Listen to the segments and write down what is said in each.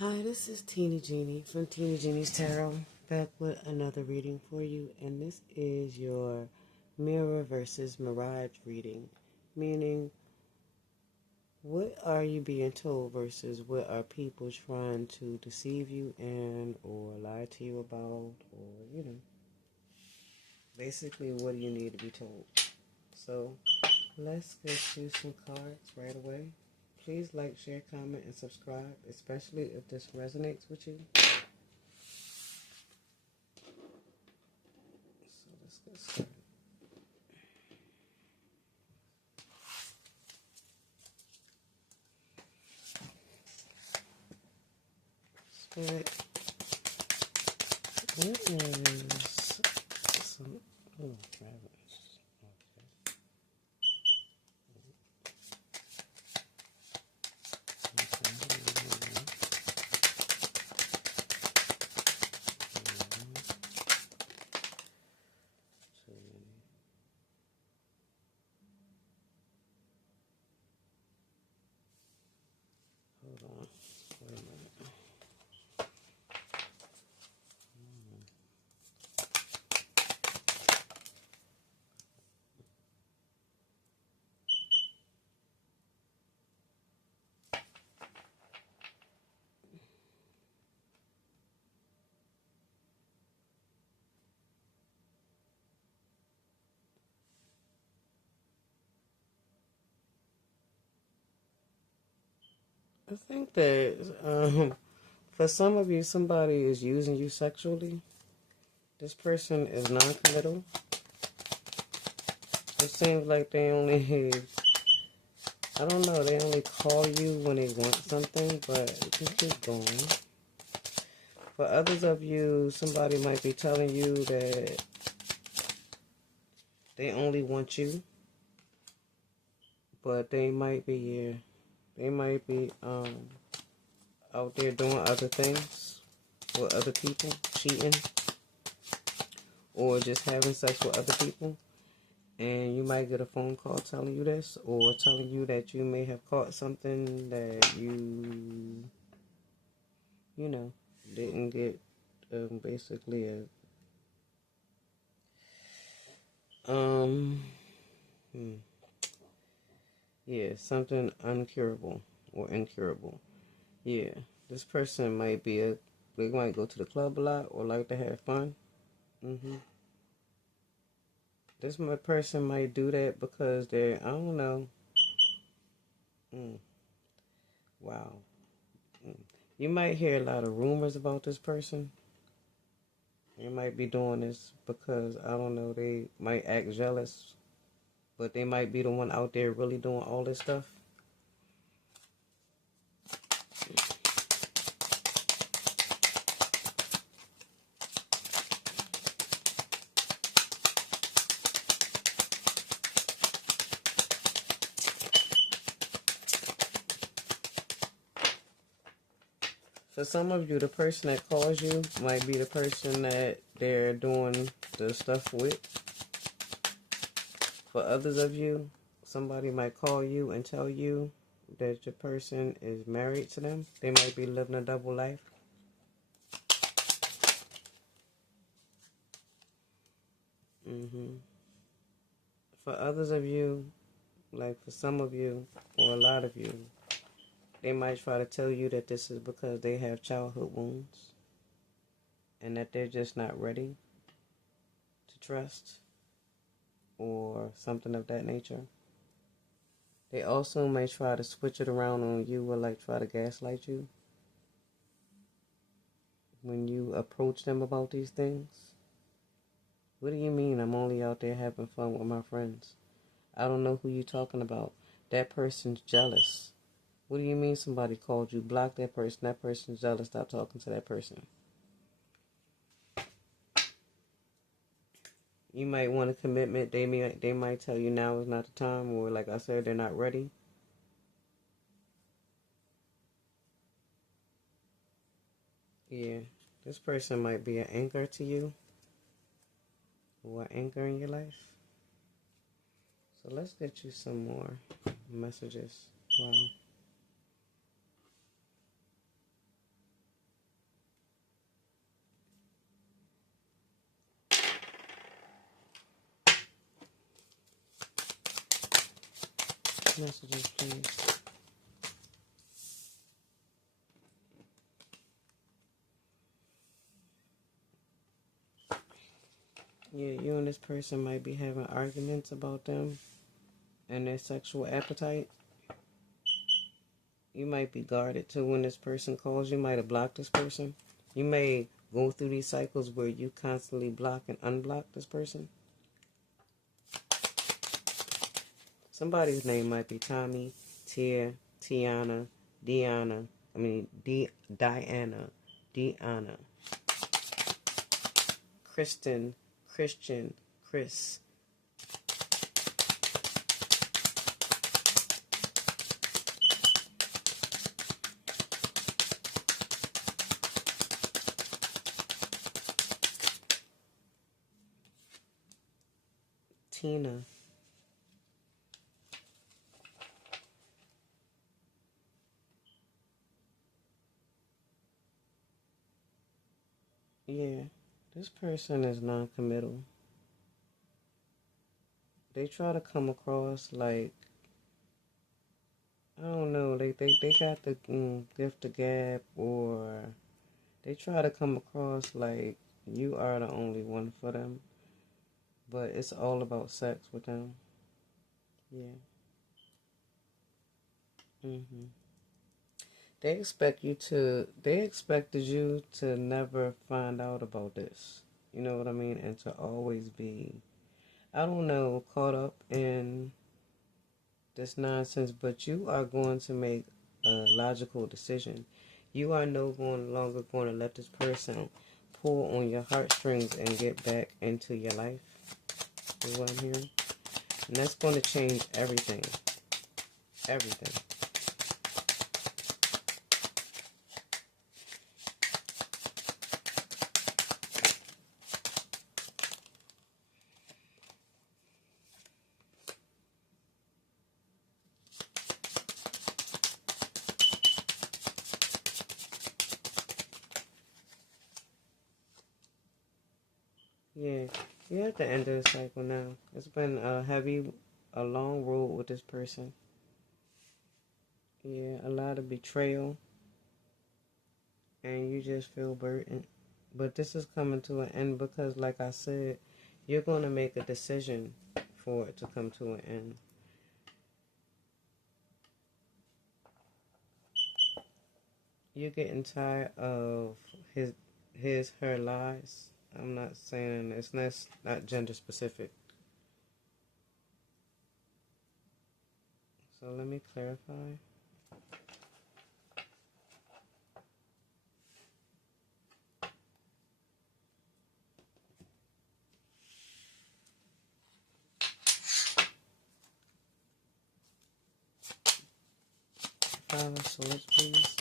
Hi, this is Tinigenie from Tinigenie's Tarot, back with another reading for you, and this is your mirror versus mirage reading, meaning what are you being told versus what are people trying to deceive you and or lie to you about, or basically what do you need to be told. So let's get you some cards right away. Please like, share, comment, and subscribe, especially if this resonates with you. So let's get started. Spirit, what is some, oh, private. Hold on, wait a minute. I think that for some of you, somebody is using you sexually. This person is non-committal. It seems like they only, I don't know, they only call you when they want something, but you can keep going. For others of you, somebody might be telling you that they only want you, but they might be, out there doing other things with other people, cheating, or just having sex with other people. And you might get a phone call telling you this, or telling you that you may have caught something that didn't get basically something uncurable or incurable. Yeah, this person might they might go to the club a lot or like to have fun. This person might do that because I don't know. Wow. You might hear a lot of rumors about this person. They might be doing this because, I don't know, they might act jealous, but they might be the one out there really doing all this stuff. For some of you, the person that calls you might be the person that they're doing the stuff with. For others of you, somebody might call you and tell you that your person is married to them. They might be living a double life. For others of you, like for some of you, or a lot of you, they might try to tell you that this is because they have childhood wounds and that they're just not ready to trust or something of that nature. They also may try to switch it around on you or like try to gaslight you when you approach them about these things. What do you mean I'm only out there having fun with my friends? I don't know who you're talking about. That person's jealous. What do you mean somebody called you? Block that person. That person's jealous. Stop talking to that person. You might want a commitment. They might tell you now is not the time, or like I said, they're not ready. Yeah, this person might be an anchor to you, or an anchor in your life. So let's get you some more messages. Wow. Messages, please. Yeah, you and this person might be having arguments about them and their sexual appetite. You might be guarded too when this person calls. You might have blocked this person. You may go through these cycles where you constantly block and unblock this person. Somebody's name might be Tommy, Tia, Tiana, Diana, Diana, Kristen, Christian, Chris. Tina. Yeah, this person is non-committal. They try to come across like, I don't know, they got the gift of gab, or they try to come across like you are the only one for them, but it's all about sex with them. Yeah. They expected you to never find out about this. You know what I mean? And to always be, I don't know, caught up in this nonsense, but you are going to make a logical decision. You are no longer going to let this person pull on your heartstrings and get back into your life, is what I'm hearing. And that's going to change everything. Everything. Yeah, you're at the end of the cycle now. It's been a long road with this person. Yeah, a lot of betrayal, and you just feel burdened. But this is coming to an end because, like I said, you're going to make a decision for it to come to an end. You're getting tired of her lies. I'm not saying it's not gender specific. So let me clarify. Five of Swords, please.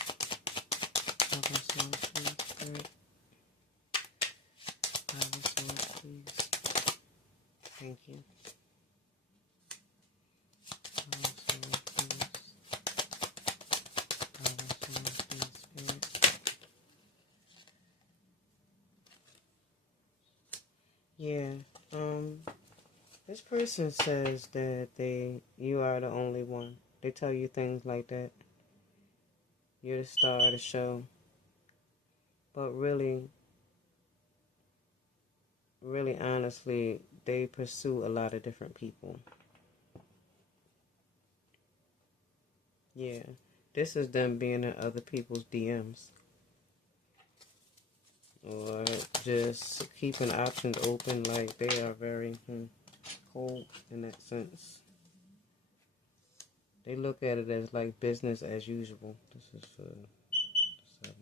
Five of Swords, please. Spirit. Five of Swords, please. Thank you. Five of Swords, please. Five of Swords, please. Spirit. Yeah. This person says that you are the only one. They tell you things like that. You're the star of the show. But really, honestly, they pursue a lot of different people. Yeah. This is them being in other people's DMs. Or just keeping options open, like they are very cold in that sense. They look at it as like business as usual. This is for 7-1.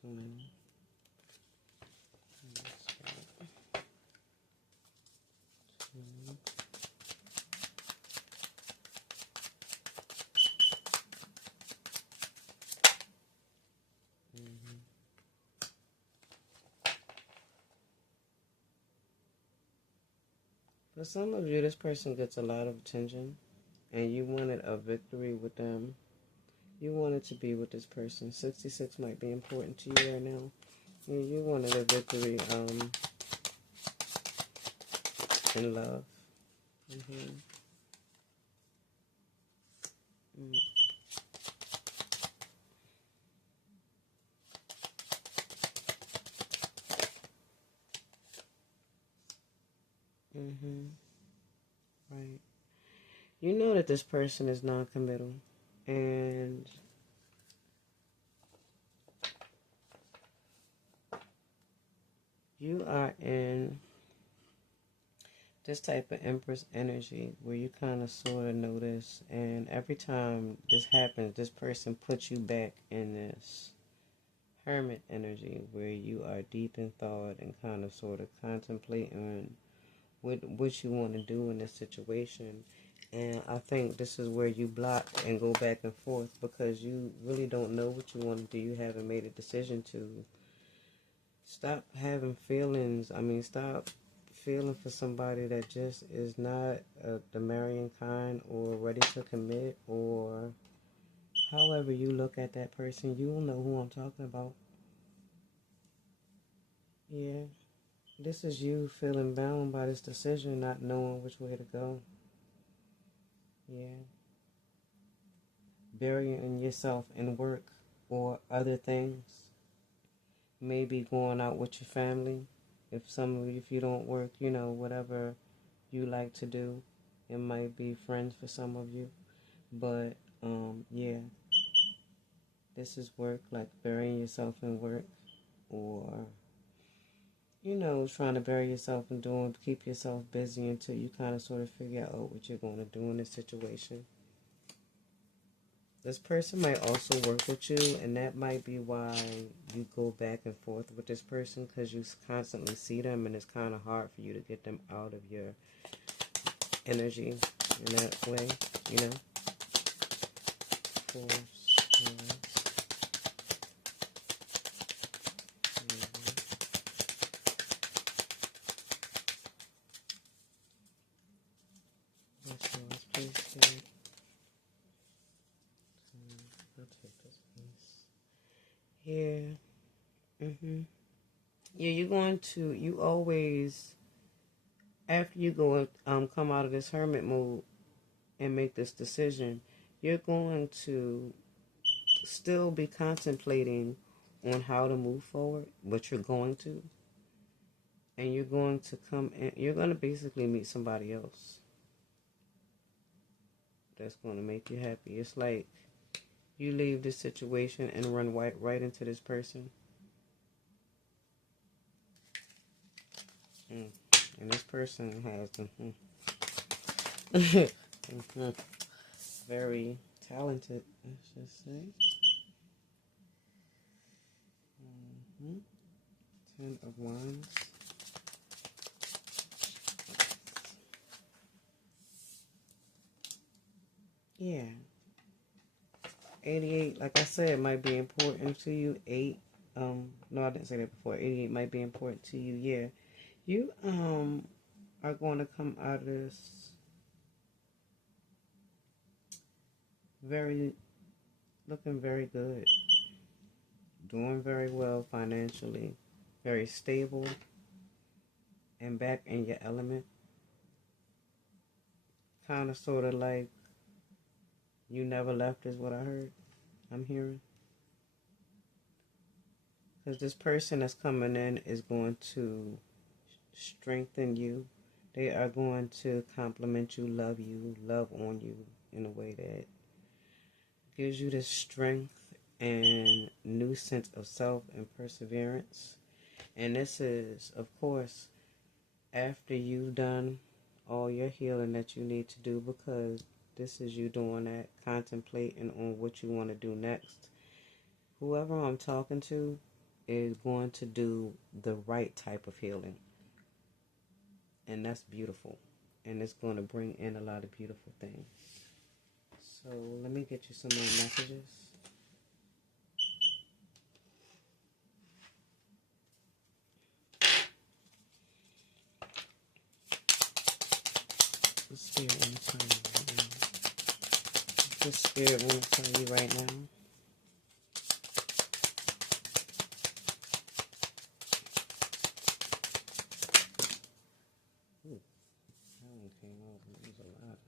So many. For some of you, this person gets a lot of attention, and you wanted a victory with them. You wanted to be with this person. 66 might be important to you right now. Yeah, you wanted a victory in love. Mm-hmm. Mm-hmm. Right. You know that this person is non-committal, and you are in this type of Empress energy where you kind of sort of notice, and every time this happens, this person puts you back in this Hermit energy where you are deep in thought and kind of sort of contemplating what you want to do in this situation. And I think this is where you block and go back and forth because you really don't know what you want to do. You haven't made a decision to stop having feelings. I mean, stop feeling for somebody that just is not the marrying kind or ready to commit, or however you look at that person. You will know who I'm talking about. Yeah. This is you feeling bound by this decision, not knowing which way to go. Yeah. Burying yourself in work or other things. Maybe going out with your family. If you don't work, whatever you like to do. It might be friends for some of you. But, yeah. This is work, like burying yourself in work, or trying to bury yourself and keep yourself busy until you kind of sort of figure out what you're going to do in this situation. This person might also work with you, and that might be why you go back and forth with this person, because you constantly see them, and it's kind of hard for you to get them out of your energy in that way, Force. Let's place it. I'll take this piece here. Yeah, you always, after you go come out of this hermit mode and make this decision, you're going to still be contemplating on how to move forward, but you're going to. And you're going to you're going to basically meet somebody else that's going to make you happy. It's like you leave this situation and run right into this person. And this person has very talented, let's just say. 10 of Wands. Yeah. 88, like I said, might be important to you. 8, no, I didn't say that before. 88 might be important to you. Yeah. You, are going to come out of this looking very good. Doing very well financially. Very stable. And back in your element. Kind of sort of like you never left is what I heard. I'm hearing. Because this person that's coming in is going to strengthen you. They are going to compliment you, love on you in a way that gives you this strength and new sense of self and perseverance. And this is, of course, after you've done all your healing that you need to do, because this is you doing that, contemplating on what you want to do next. Whoever I'm talking to is going to do the right type of healing. And that's beautiful. And it's going to bring in a lot of beautiful things. So let me get you some more messages. Spirit want to tell you right now? What Spirit want to tell you right now? Ooh, that one came over. It was a lot.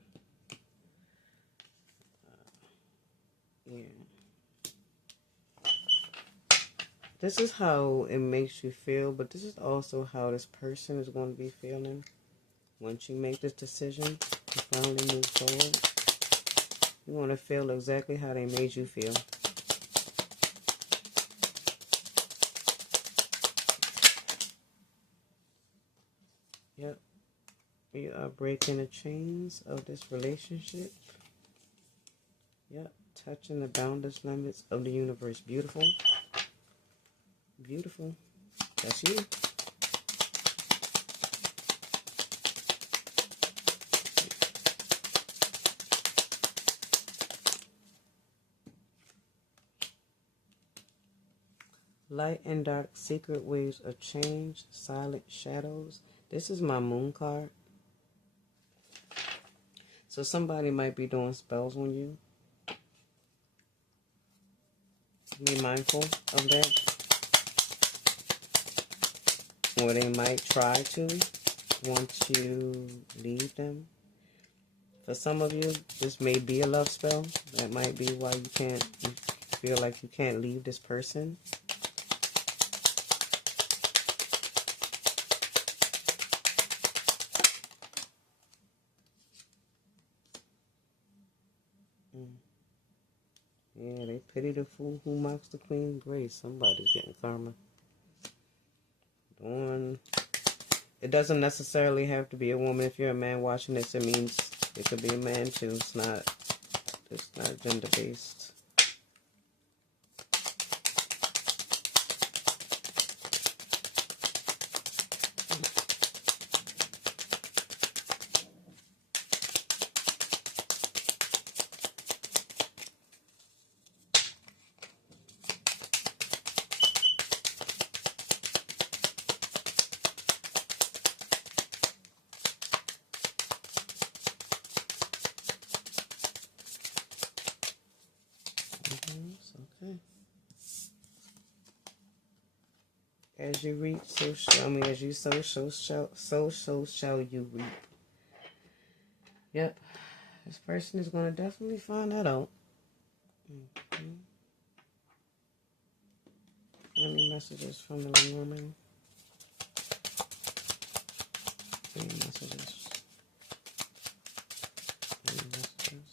Yeah. This is how it makes you feel, but this is also how this person is going to be feeling once you make this decision to finally move forward. You want to feel exactly how they made you feel. Yep. You are breaking the chains of this relationship. Yep. Touching the boundless limits of the universe. Beautiful. Beautiful. That's you. Light and dark, secret waves of change, silent shadows. This is my moon card. So somebody might be doing spells on you. Be mindful of that. Or they might try to once you leave them. For some of you, this may be a love spell. That might be why you feel like you can't leave this person. Yeah, they pity the fool who mocks the queen grace. Somebody's getting karma. It doesn't necessarily have to be a woman. If you're a man watching this, it means it could be a man too. It's not gender based. Okay. As you reap, so shall as you sow, so shall you reap. Yep. This person is going to definitely find that out. Any messages from the woman? Any messages? Any messages?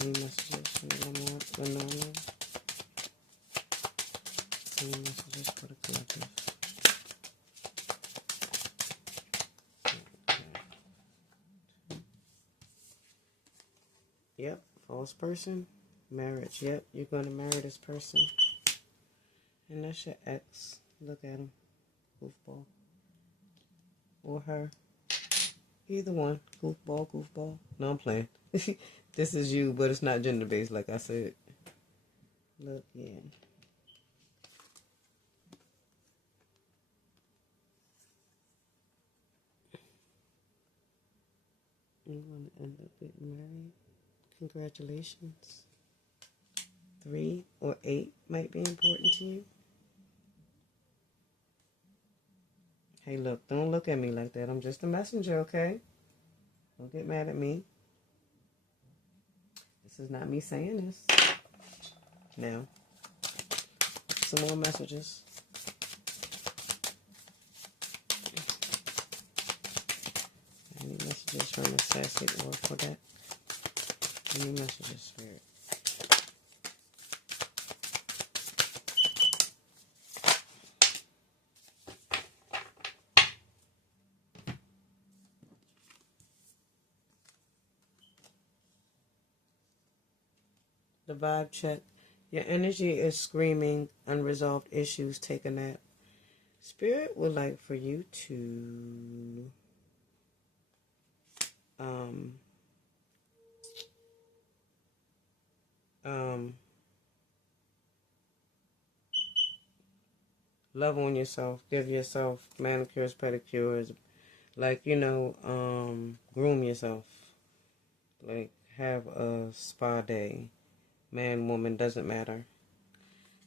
Any messages from the normal? Any messages for the collective? Yep, false person. Marriage. Yep, you're going to marry this person. And that's your ex. Look at him. Goofball. Or her. Either one. Goofball, goofball. No, I'm playing. This is you, but it's not gender-based, like I said. Look, yeah. You want to end up getting married? Congratulations. 3 or 8 might be important to you. Hey, look, don't look at me like that. I'm just a messenger, okay? Don't get mad at me. This is not me saying this. Now, some more messages. Any messages from the sassy or for that? Any messages, Spirit? The vibe check. Your energy is screaming unresolved issues. Take a nap. Spirit would like for you to love on yourself. Give yourself manicures, pedicures, Like, you know, groom yourself. Like, have a spa day. Man, woman, doesn't matter.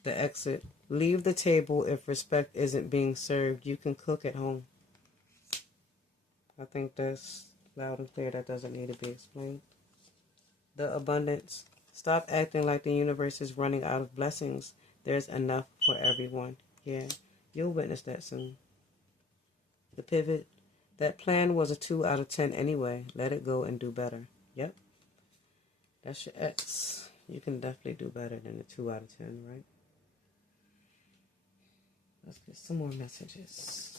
The exit. Leave the table if respect isn't being served. You can cook at home. I think that's loud and clear. That doesn't need to be explained. The abundance. Stop acting like the universe is running out of blessings. There's enough for everyone. Yeah, you'll witness that soon. The pivot. That plan was a 2 out of 10 anyway. Let it go and do better. Yep. That's your ex. You can definitely do better than a 2 out of 10, right? Let's get some more messages.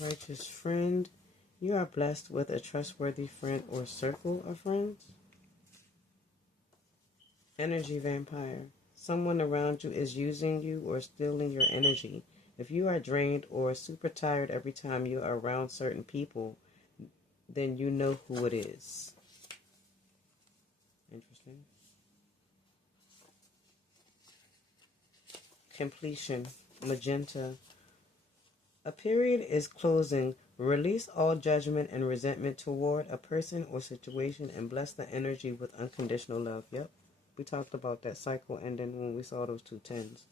Righteous friend. You are blessed with a trustworthy friend or circle of friends. Energy vampire. Someone around you is using you or stealing your energy. If you are drained or super tired every time you are around certain people, then you know who it is. Interesting. Completion. Magenta. A period is closing. Release all judgment and resentment toward a person or situation and bless the energy with unconditional love. Yep. We talked about that cycle ending when we saw those 2 tens.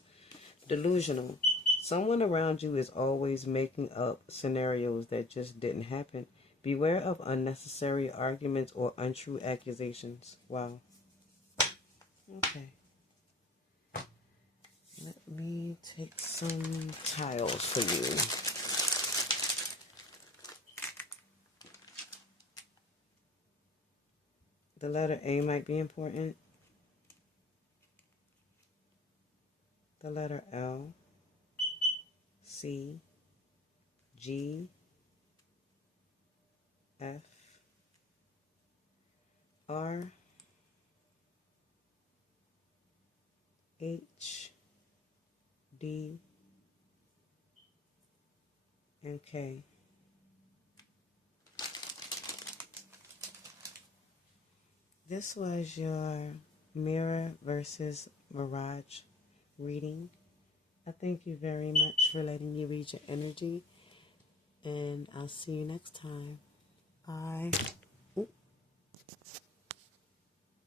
Delusional. Someone around you is always making up scenarios that just didn't happen. Beware of unnecessary arguments or untrue accusations. Wow. Okay. Let me take some tiles for you. The letter A might be important. The letter L, C, G, F, R, H, D, and K. This was your Mirror versus Mirage reading. I thank you very much for letting me read your energy, and I'll see you next time. Bye.